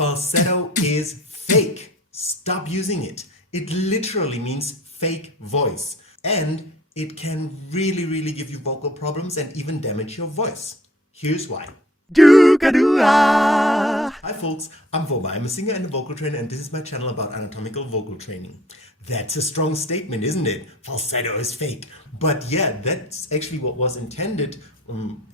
Falsetto is fake. Stop using it. It literally means fake voice. And it can really give you vocal problems and even damage your voice. Here's why. Hi folks, I'm Voma. I'm a singer and a vocal trainer, and this is my channel about anatomical vocal training. That's a strong statement, isn't it? Falsetto is fake. But yeah, that's actually what was intended,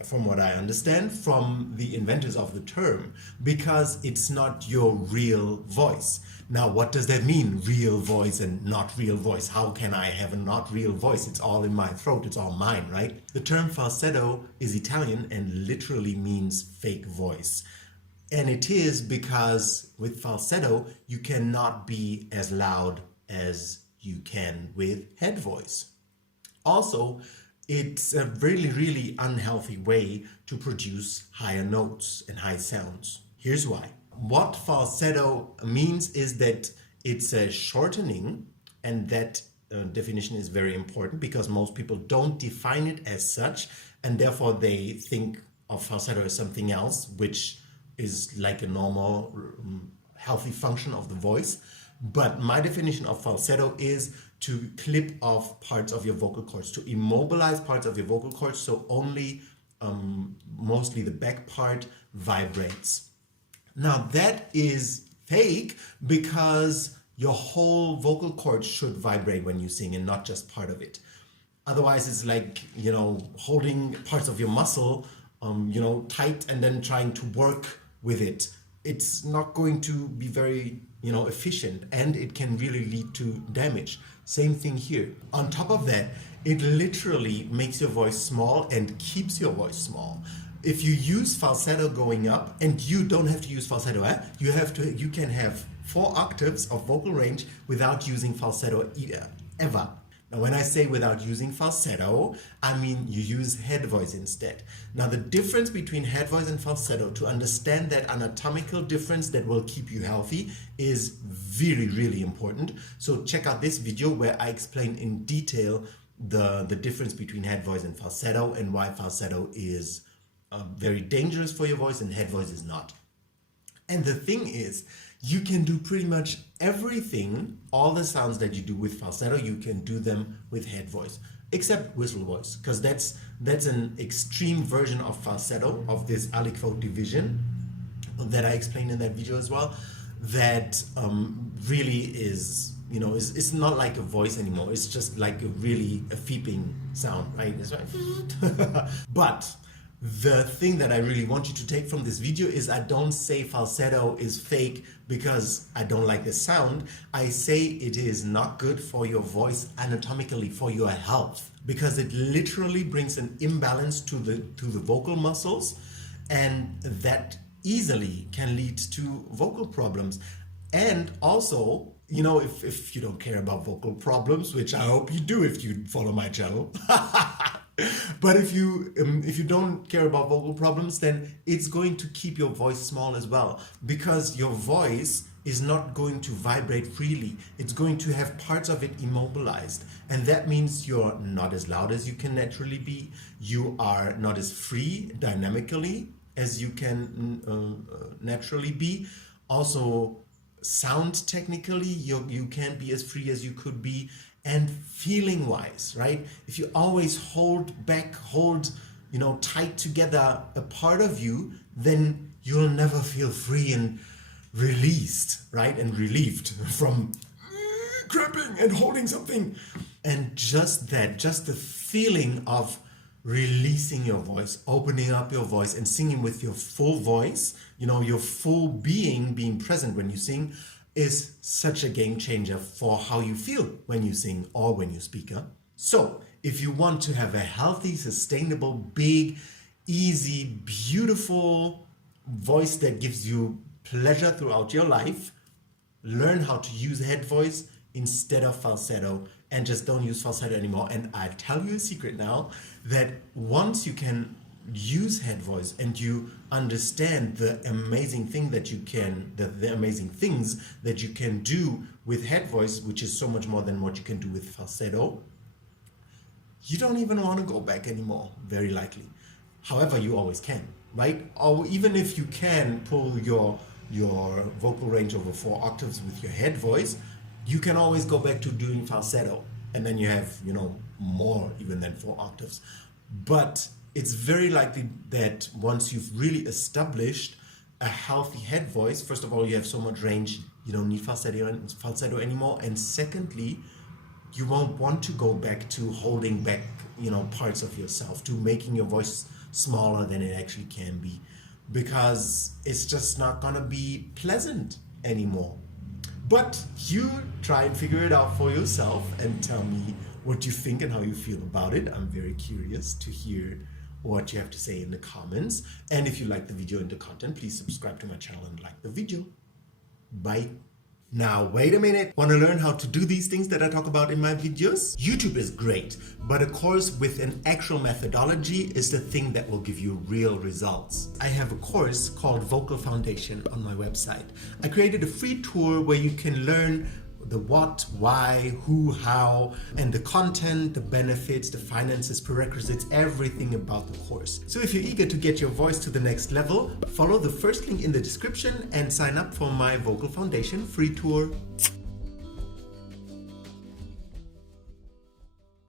from what I understand, from the inventors of the term, because it's not your real voice. Now, what does that mean? Real voice and not real voice. How can I have a not real voice? It's all in my throat. It's all mine, right? The term falsetto is Italian and literally means fake voice. And it is because with falsetto, you cannot be as loud as you can with head voice. Also, it's a really unhealthy way to produce higher notes and high sounds. Here's why. What falsetto means is that it's a shortening, and that definition is very important because most people don't define it as such, and therefore they think of falsetto as something else, which is like a normal healthy function of the voice. But my definition of falsetto is to clip off parts of your vocal cords, to immobilize parts of your vocal cords so only mostly the back part vibrates. Now that is fake because your whole vocal cord should vibrate when you sing and not just part of it. Otherwise it's like, holding parts of your muscle, tight and then trying to work with it. It's not going to be very, efficient, and it can really lead to damage. Same thing here. On top of that, it literally makes your voice small and keeps your voice small. If you use falsetto going up, and you don't have to use falsetto, you can have 4 octaves of vocal range without using falsetto ever. Now, when I say without using falsetto, I mean you use head voice instead. Now, the difference between head voice and falsetto, to understand that anatomical difference that will keep you healthy, is really important. So check out this video where I explain in detail the difference between head voice and falsetto, and why falsetto is very dangerous for your voice and head voice is not. And the thing is, you can do pretty much everything, all the sounds that you do with falsetto, you can do them with head voice, except whistle voice, because that's an extreme version of falsetto, of this Aliquote division that I explained in that video as well, that really is, it's not like a voice anymore. It's just like a feeping sound, right? It's like, but the thing that I really want you to take from this video is I don't say falsetto is fake because I don't like the sound. I say it is not good for your voice anatomically, for your health, because it literally brings an imbalance to the vocal muscles, and that easily can lead to vocal problems. And also, if you don't care about vocal problems, which I hope you do if you follow my channel, but if you don't care about vocal problems, then it's going to keep your voice small as well, because your voice is not going to vibrate freely. It's going to have parts of it immobilized, and that means you're not as loud as you can naturally be. You are not as free dynamically as you can naturally be. Also, sound technically, you can't be as free as you could be. And feeling wise, right? If you always hold tight together a part of you, then you'll never feel free and released, right? And relieved from cramping and holding something. And just the feeling of releasing your voice, opening up your voice and singing with your full voice, your full being present when you sing, is such a game changer for how you feel when you sing or when you speak. So if you want to have a healthy, sustainable, big, easy, beautiful voice that gives you pleasure throughout your life, learn how to use head voice instead of falsetto, and just don't use falsetto anymore. And I tell you a secret now, that once you can use head voice and you understand the amazing thing that you can, the amazing things that you can do with head voice, which is so much more than what you can do with falsetto, you don't even want to go back anymore, very likely. However, you always can, right? Or even if you can pull your your vocal range over 4 octaves with your head voice, you can always go back to doing falsetto, and then you have, more even than 4 octaves. But it's very likely that once you've really established a healthy head voice, first of all, you have so much range, you don't need falsetto anymore, and secondly, you won't want to go back to holding back, parts of yourself, to making your voice smaller than it actually can be, because it's just not gonna be pleasant anymore. But you try and figure it out for yourself and tell me what you think and how you feel about it. I'm very curious to hear what you have to say in the comments. And if you like the video and the content, please subscribe to my channel and like the video. Bye. Now, wait a minute. Want to learn how to do these things that I talk about in my videos? YouTube is great, but a course with an actual methodology is the thing that will give you real results. I have a course called Vocal Foundation on my website. I created a free tour where you can learn the what, why, who, how, and the content, the benefits, the finances, prerequisites, everything about the course. So if you're eager to get your voice to the next level, follow the first link in the description and sign up for my Vocal Foundation free tour.